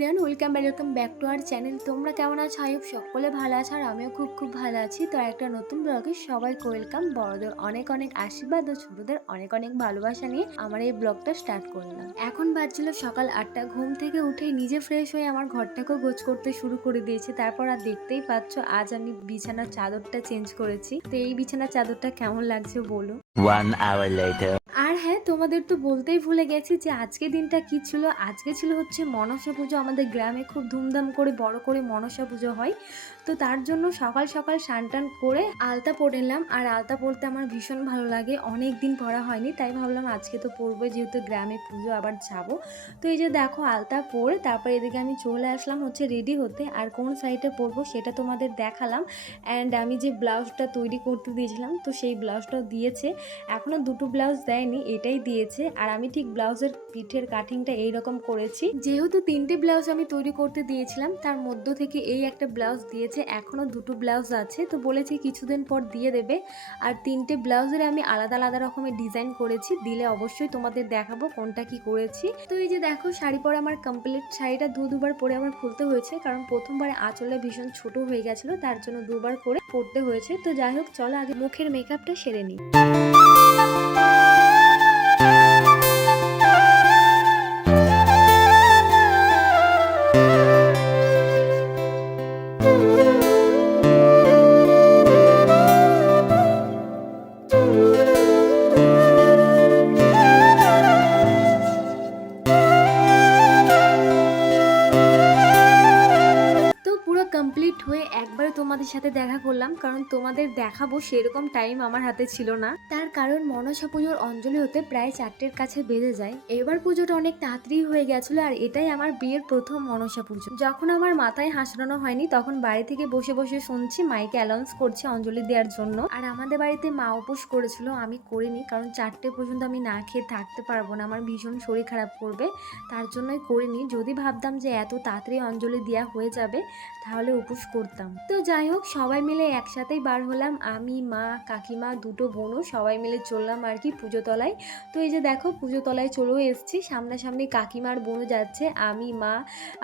Friend, welcome back to our channel. তোমরা কেমন আছো? আই হোপ সকলে ভালো আছো, আর আমিও খুব ভালো আছি। তো একটা নতুন ব্লগে সবাইকে ওয়েলকাম। বড়দের অনেক অনেক আশীর্বাদ ও ছোটদের অনেক অনেক ভালোবাসা নিয়ে আমার এই ব্লগটা স্টার্ট করলাম। এখন বাজছিল সকাল 8টা। ঘুম থেকে উঠে নিজে ফ্রেশ হয়ে আমার ঘরটাকেও গোছ করতে শুরু করে দিয়েছি। তারপর আর দেখতেই পাচ্ছ, আজ আমি বিছানার চাদরটা চেঞ্জ করেছি। তো এই বিছানার চাদরটা কেমন লাগছে বলো। 1 hour later. আর হ্যাঁ, তোমাদের তো বলতেই ভুলে গেছি যে আজকে দিনটা কি ছিল। আজকে ছিল হচ্ছে মনসা পুজো। আমাদের গ্রামে খুব ধুমধাম করে বড় করে মনসা পুজো হয়। তো তার জন্য সকাল সকাল স্নান টান করে আলতা পরে নিলাম। আর আলতা পরতে আমার ভীষণ ভালো লাগে, অনেক দিন পরা হয়নি, তাই ভাবলাম আজকে তো পরবো, যেহেতু গ্রামে পুজো আবার যাব। তো এই যে দেখো, আলতা পরে তারপর এদিকে আমি চলে আসলাম হচ্ছে রেডি হতে। আর কোন সাইডে পরবো সেটা তোমাদের দেখালাম। অ্যান্ড আমি যে ব্লাউজটা তৈরি করতে দিয়েছিলাম, তো সেই ব্লাউজটাও দিয়েছে। এখনো দুটো ব্লাউজ দেয়নি, এটাই দিয়েছে। আর আমি ঠিক ব্লাউজের পিঠের কাটিংটা এইরকম করেছি। যেহেতু 3টে ব্লাউজ আমি তৈরি করতে দিয়েছিলাম, তার মধ্য থেকে এই একটা ব্লাউজ দিয়েছে, এখনো দুটো ব্লাউজ আছে। তো বলেছি কিছুদিন পর দিয়ে দেবে। আর 3টে ব্লাউজের আমি আলাদা আলাদা রকমের ডিজাইন করেছি, দিলে অবশ্যই তোমাদের দেখাবো কোনটা কি করেছি। তো এই যে দেখো, শাড়ি পরে আমার কমপ্লিট। শাড়িটা দুবার পরে আমার খুলতে হয়েছে, কারণ প্রথমবারে আঁচলে ভীষণ ছোট হয়ে গেছিলো, তার জন্য দুবার করে পরতে হয়েছে। তো যাই হোক, চলো আগে মুখের মেকআপটা সেরে নিই। কমপ্লিট হয়ে একবারে তোমাদের সাথে দেখা করলাম, কারণ তোমাদের দেখাবো সেরকম টাইম আমার হাতে ছিল না। তার কারণ মনসা পুজোর অঞ্জলি হতে প্রায় 4টের কাছে বেজে যায়। এবার পুজোটা অনেক তাড়াতাড়ি হয়ে গেছিল, আর এটাই আমার বিয়ের প্রথম মনসা পুজো। যখন আমার মাথায় হাসড়ানো হয়নি, তখন বাড়ি থেকে বসে বসে শুনছি মাইকে অ্যানাউন্স করছে অঞ্জলি দেওয়ার জন্য। আর আমাদের বাড়িতে মা উপোস করেছিল, আমি করিনি, কারণ 4টে পর্যন্ত আমি না খেয়ে থাকতে পারবো না, আমার ভীষণ শরীর খারাপ করবে, তার জন্যই করিনি। যদি ভাবতাম যে এত তাড়াতাড়ি অঞ্জলি দেওয়া হয়ে যাবে, তাহলে উপোস করতাম। তো যাই হোক, সবাই মিলে একসাথেই বার হলাম। আমি, মা, কাকিমা, দুটো বোনও সবাই মিলে চললাম আর কি পুজো তলায়। তো এই যে দেখো, পুজো তলায় চলেও এসেছি। সামনাসামনি কাকিমার বোনও যাচ্ছে, আমি, মা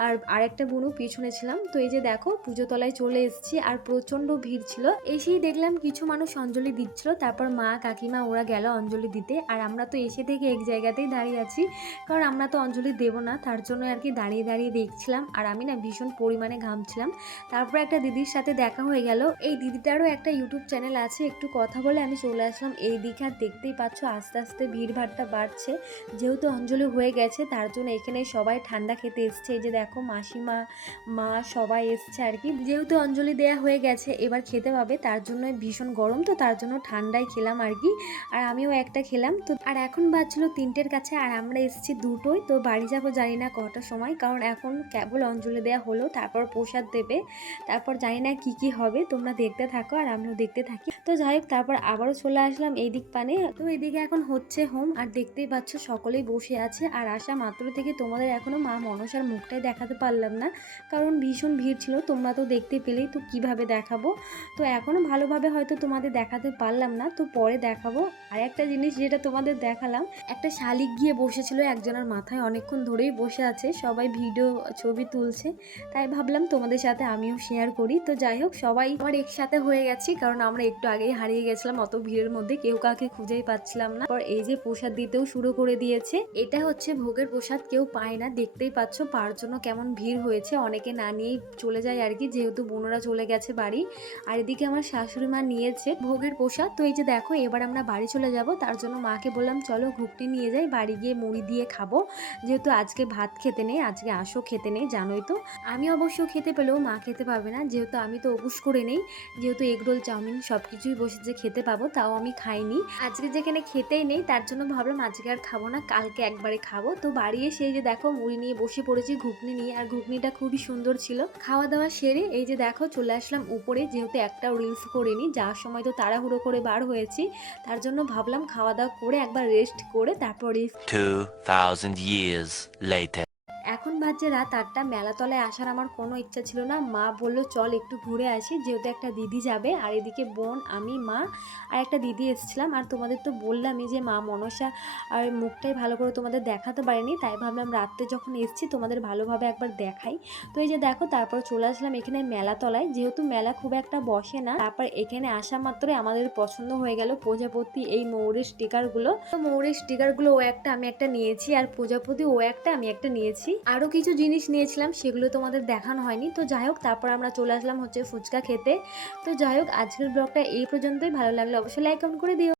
আর আরেকটা বোনও পিছনে ছিলাম। তো এই যে দেখো, পুজো তলায় চলে এসেছি, আর প্রচন্ড ভিড় ছিল। এসেই দেখলাম কিছু মানুষ অঞ্জলি দিচ্ছিল, তারপর মা কাকিমা ওরা গেল অঞ্জলি দিতে। আর আমরা তো এসে থেকে এক জায়গাতেই দাঁড়িয়ে আছি, কারণ আমরা তো অঞ্জলি দেবো না, তার জন্য আর কি দাঁড়িয়ে দাঁড়িয়ে দেখছিলাম। আর আমি না ভীষণ পরিমাণে ঘামছিলাম। তারপর একটা দিদির সাথে দেখা হয়ে গেল। এই দিদিটারও একটা ইউটিউব চ্যানেল আছে। একটু কথা বলে আমি চলে আসলাম এই দিকে। আর দেখতেই পাচ্ছ আস্তে আস্তে ভিড়ভাড়টা বাড়ছে, যেহেতু অঞ্জলি হয়ে গেছে, তার জন্য এখানে সবাই ঠান্ডা খেতে এসছে। এই যে দেখো, মাসিমা, মা সবাই এসছে আর কি, যেহেতু অঞ্জলি দেয়া হয়ে গেছে, এবার খেতে পাবে, তার জন্য ভীষণ গরম, তো তার জন্য ঠান্ডায় খেলাম আর কি। আর আমিও একটা খেলাম। তো আর এখন বাজছিল 3টের কাছে, আর আমরা এসেছি 2টোয়। তো বাড়ি যাবো জানি না কটার সময়, কারণ এখন কেবল অঞ্জলি দেওয়া হলো, তারপর প্রসাদ দেবে, তারপর জানি না কি কি হবে। তোমরা দেখতে থাকো আর আমিও দেখতে থাকি। তো যাই হোক, তারপর আবারও চলে আসলাম এই দিক পানে। তো এইদিকে এখন হচ্ছে হোম, আর দেখতেই পাচ্ছ সকলেই বসে আছে। আর আসা মাত্র থেকে তোমাদের এখনো মা মনসার মুখটাই দেখাতে পারলাম না, কারণ ভীষণ ভিড় ছিল। তোমরা তো দেখতে পেলেই, তো কিভাবে দেখাবো। তো এখনো ভালোভাবে হয়তো তোমাদের দেখাতে পারলাম না, তো পরে দেখাবো। আর একটা জিনিস যেটা তোমাদের দেখালাম, একটা শালিক গিয়ে বসেছিল একজনের মাথায়, অনেকক্ষণ ধরেই বসে আছে, সবাই ভিডিও ছবি তুলছে, তাই ভাবলাম তোমাদের সাথে আমিও শেয়ার করি। তো যাই হোক, সবাই আবার একসাথে হয়ে গেছি, কারণ আমরা একটু আগেই হারিয়ে গেছিলাম অত ভিড়ের মধ্যে, কেউ কাকে খুঁজেই পাচ্ছিলাম না। আর এই যে প্রসাদ দিতেও শুরু করে দিয়েছে, এটা হচ্ছে ভোগের প্রসাদ, কেউ পায় না। দেখতেই পাচ্ছ পাওয়ার জন্য কেমন ভিড় হয়েছে, অনেকে না নিয়েই চলে যায় আর কি, যেহেতু বোনরা চলে গেছে বাড়ি। আর এদিকে আমার শাশুড়ি মা নিয়েছে ভোগের প্রসাদ। তো এই যে দেখো, এবার আমরা বাড়ি চলে যাব, তার জন্য মাকে বললাম চলো ঘুগনি নিয়ে যাই, বাড়ি গিয়ে মুড়ি দিয়ে খাবো, যেহেতু আজকে ভাত খেতে নেই, আজকে আসো খেতে নেই, জানোই তো। আমি অবশ্য খেতে পেলেও মা খেতে পাবে না, যেহেতু আমি তো উপোস করে নেই, যেহেতু এগরোল চাউমিন সবকিছুই বসে যে খেতে পাবো, তাও আমি খাইনি। আজকে যেখানে খেতেই নেই, তার জন্য ভাবলাম আজকে আর খাবো না, কালকে একবারে খাবো। তো বাড়ি এসে এই যে দেখো, মুড়ি নিয়ে বসে পড়েছি ঘুগনি নিয়ে, আর ঘুগনিটা খুবই সুন্দর ছিল। খাওয়া দাওয়া সেরে এই যে দেখো চলে আসলাম উপরে, যেহেতু একটাও রিলস করিনি, যাওয়ার সময় তো তাড়াহুড়ো করে বার হয়েছি, তার জন্য ভাবলাম খাওয়া দাওয়া করে একবার রেস্ট করে তারপর 2000 years later. এখন বাজে বাজে রাত 8টা, মেলাতলায় আসার আমার কোনো ইচ্ছা ছিল না। মা বলল চল একটু ঘুরে আসি, যেহেতু একটা দিদি যাবে, আর এদিকে বোন, আমি, মা আর একটা দিদি এসেছিলাম। আর তোমাদের তো বললামই যে মা মনসা আর মুখটাই ভালো করে তোমাদের দেখাতে পারিনি, তাই ভাবলাম রাত্রে যখন এসেছি তোমাদের ভালোভাবে একবার দেখাই। তো এই যে দেখো, তারপর চলে আসলাম এখানে মেলাতলায়, যেহেতু মেলা খুব একটা বসে না। তারপর এখানে আসা মাত্রই আমাদের পছন্দ হয়ে গেল প্রজাপতি এই ময়ূরের স্টিকারগুলো। তো ময়ূরের স্টিকারগুলো ও একটা আমি একটা নিয়েছি, আর প্রজাপতি ও একটা আমি একটা নিয়েছি। আরো কিছু জিনিস নিয়েছিলাম, সেগুলো তোমাদের দেখানো হয়নি। তো যাই হোক, তারপর আমরা চলে আসলাম হচ্ছে ফুচকা খেতে। তো যাই হোক, আজকের ব্লগটা এই পর্যন্তই। ভালো লাগলে অবশ্যই লাইক কমেন্ট করে দিও।